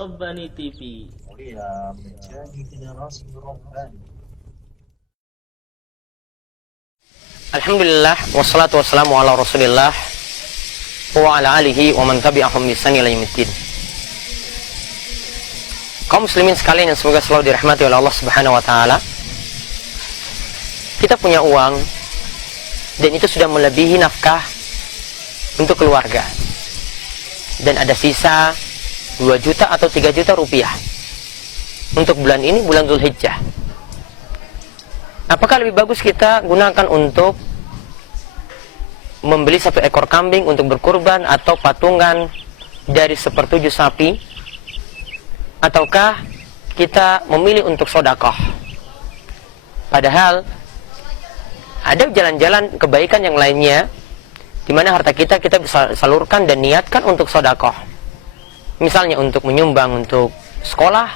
Rabbani TV. Mulia menjadi generasi Rabbani. Alhamdulillah, wassalatu wassalamu ala rasulillah wa ala alihi wa man tabi'ahum bi ihsan ila yaumiddin. Kaum muslimin sekalian yang semoga selalu dirahmati oleh Allah Subhanahu wa taala. Kita punya uang dan itu sudah melebihi nafkah untuk keluarga. Dan ada sisa 2 juta atau 3 juta rupiah untuk bulan ini, bulan Dzulhijjah. Apakah lebih bagus kita gunakan untuk membeli 1 ekor kambing untuk berkurban atau patungan dari 1/7 sapi, ataukah kita memilih untuk sedekah? Padahal ada jalan-jalan kebaikan yang lainnya di mana harta kita bisa salurkan dan niatkan untuk sedekah. Misalnya untuk menyumbang untuk sekolah,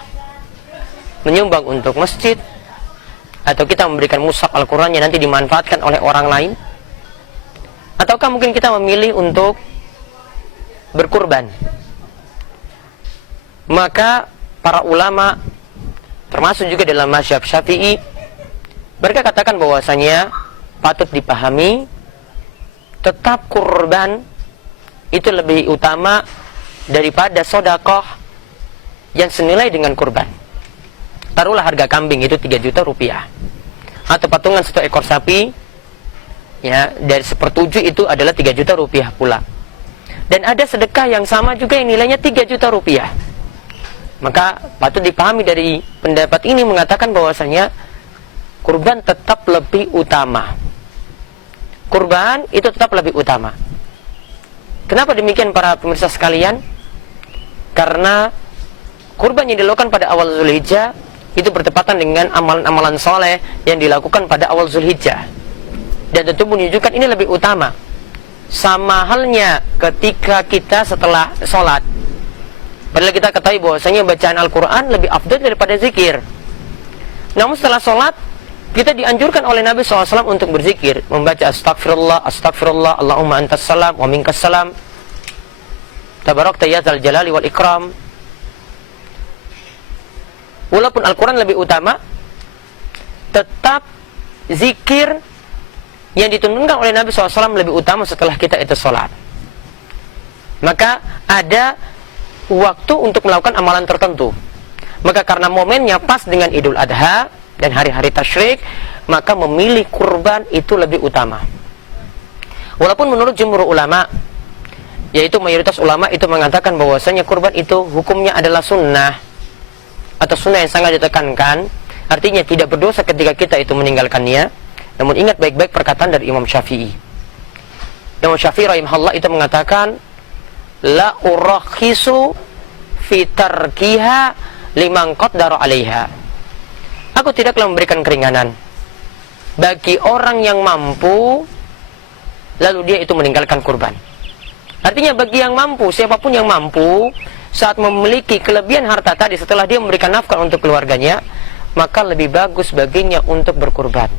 menyumbang untuk masjid, atau kita memberikan mushaf Al-Quran yang nanti dimanfaatkan oleh orang lain, ataukah mungkin kita memilih untuk berkurban. Maka para ulama, termasuk juga dalam mazhab Syafi'i, mereka katakan bahwasanya patut dipahami tetap kurban itu lebih utama daripada sedekah yang senilai dengan kurban. Taruhlah harga kambing itu 3 juta rupiah, atau patungan 1 ekor sapi ya dari 1/7 itu adalah 3 juta rupiah pula. Dan ada sedekah yang sama juga yang nilainya 3 juta rupiah. Maka patut dipahami dari pendapat ini mengatakan bahwasanya kurban tetap lebih utama. Kurban itu tetap lebih utama. Kenapa demikian para pemirsa sekalian? Karena kurban yang dilakukan pada awal Dzulhijjah itu bertepatan dengan amalan-amalan soleh yang dilakukan pada awal Dzulhijjah, dan tentu menunjukkan ini lebih utama. Sama halnya ketika kita setelah sholat, padahal kita ketahui bahwasanya bacaan Al-Quran lebih afdal daripada zikir. Namun setelah sholat, kita dianjurkan oleh Nabi SAW untuk berzikir, membaca astagfirullah, astagfirullah, Allahumma antas salam wa minkas salam, tabarakta ya dzal jalali wal ikram. Walaupun Al-Quran lebih utama, tetap zikir yang dituntunkan oleh Nabi SAW lebih utama setelah kita itu sholat. Maka ada waktu untuk melakukan amalan tertentu. Maka karena momennya pas dengan Idul Adha dan hari-hari tasyrik, maka memilih kurban itu lebih utama. Walaupun menurut jumhur ulama, yaitu mayoritas ulama itu mengatakan bahwasanya kurban itu hukumnya adalah sunnah, atau sunnah yang sangat ditekankan, artinya tidak berdosa ketika kita itu meninggalkannya. Namun ingat baik-baik perkataan dari Imam Syafi'i. Imam Syafi'i rahimahullah itu mengatakan, la urakhisu fi tarkiha liman qaddara 'alaiha. Aku tidaklah memberikan keringanan bagi orang yang mampu lalu dia itu meninggalkan kurban. Artinya bagi yang mampu, siapapun yang mampu, saat memiliki kelebihan harta tadi setelah dia memberikan nafkah untuk keluarganya, maka lebih bagus baginya untuk berkurban.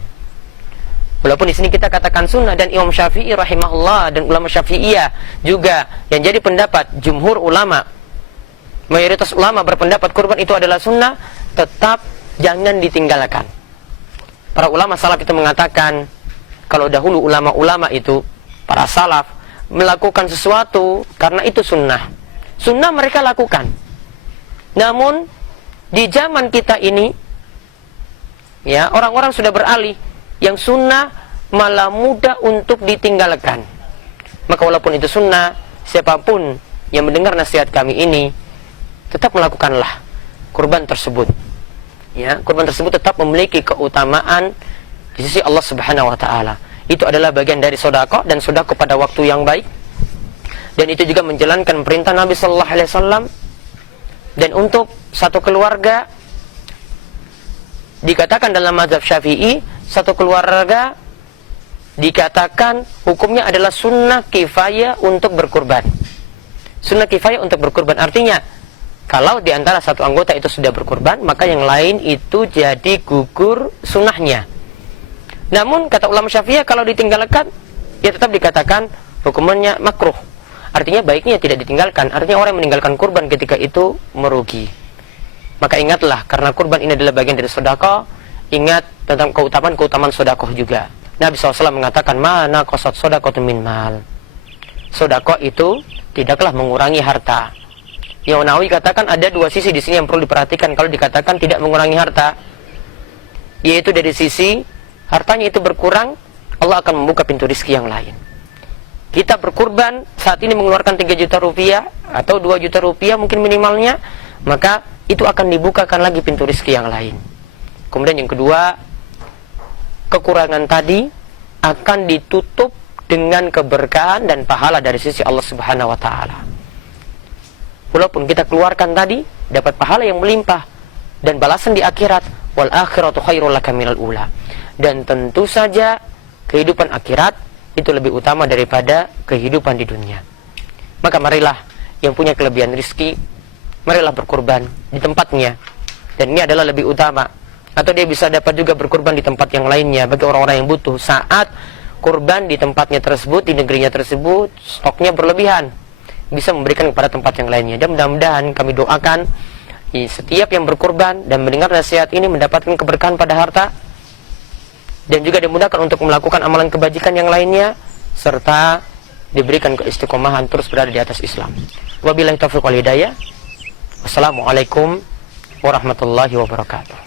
Walaupun di sini kita katakan sunnah, dan Imam Syafi'i rahimahullah dan ulama Syafi'iyah juga yang jadi pendapat jumhur ulama, mayoritas ulama berpendapat kurban itu adalah sunnah, tetap jangan ditinggalkan. Para ulama salaf itu mengatakan, kalau dahulu ulama-ulama itu, para salaf, melakukan sesuatu karena itu sunnah. Sunnah mereka lakukan. Namun di zaman kita ini, ya, orang-orang sudah beralih, yang sunnah malah mudah untuk ditinggalkan. Maka walaupun itu sunnah, siapapun yang mendengar nasihat kami ini, tetap melakukanlah kurban tersebut. Ya, kurban tersebut tetap memiliki keutamaan di sisi Allah Subhanahu wa taala. Itu adalah bagian dari sedekah, dan sedekah pada waktu yang baik. Dan itu juga menjalankan perintah Nabi sallallahu alaihi wasallam. Dan untuk satu keluarga, dikatakan dalam mazhab Syafi'i, satu keluarga dikatakan hukumnya adalah sunnah kifayah untuk berkurban. Sunnah kifayah untuk berkurban artinya, kalau di antara satu anggota itu sudah berkurban, maka yang lain itu jadi gugur sunnahnya. Namun kata ulama Syafi'i, kalau ditinggalkan, ya tetap dikatakan hukumannya makruh. Artinya baiknya tidak ditinggalkan. Artinya orang yang meninggalkan kurban ketika itu merugi. Maka ingatlah, karena kurban ini adalah bagian dari sedekah, ingat tentang keutamaan sedekah juga. Nabi SAW mengatakan, mana qasat sedekah min mal. Sedekah itu tidaklah mengurangi harta. Yang Nawawi katakan ada dua sisi di sini yang perlu diperhatikan kalau dikatakan tidak mengurangi harta. Yaitu dari sisi hartanya itu berkurang, Allah akan membuka pintu rizki yang lain. Kita berkurban saat ini mengeluarkan 3 juta rupiah atau 2 juta rupiah mungkin minimalnya, maka itu akan dibukakan lagi pintu rizki yang lain. Kemudian yang kedua, kekurangan tadi akan ditutup dengan keberkahan dan pahala dari sisi Allah Subhanahu wa taala. Walaupun kita keluarkan tadi dapat pahala yang melimpah dan balasan di akhirat, wal akhiratu khairul laka minal ula. Dan tentu saja kehidupan akhirat itu lebih utama daripada kehidupan di dunia. Maka marilah yang punya kelebihan rizki, marilah berkurban di tempatnya. Dan ini adalah lebih utama. Atau dia bisa dapat juga berkurban di tempat yang lainnya bagi orang-orang yang butuh. Saat kurban di tempatnya tersebut, di negerinya tersebut, stoknya berlebihan, bisa memberikan kepada tempat yang lainnya. Dan mudah-mudahan kami doakan setiap yang berkurban dan mendengar nasihat ini mendapatkan keberkahan pada harta, dan juga dimudahkan untuk melakukan amalan kebajikan yang lainnya, serta diberikan keistiqomahan terus berada di atas Islam. Wabillahi taufiq wal hidayah. Wassalamualaikum warahmatullahi wabarakatuh.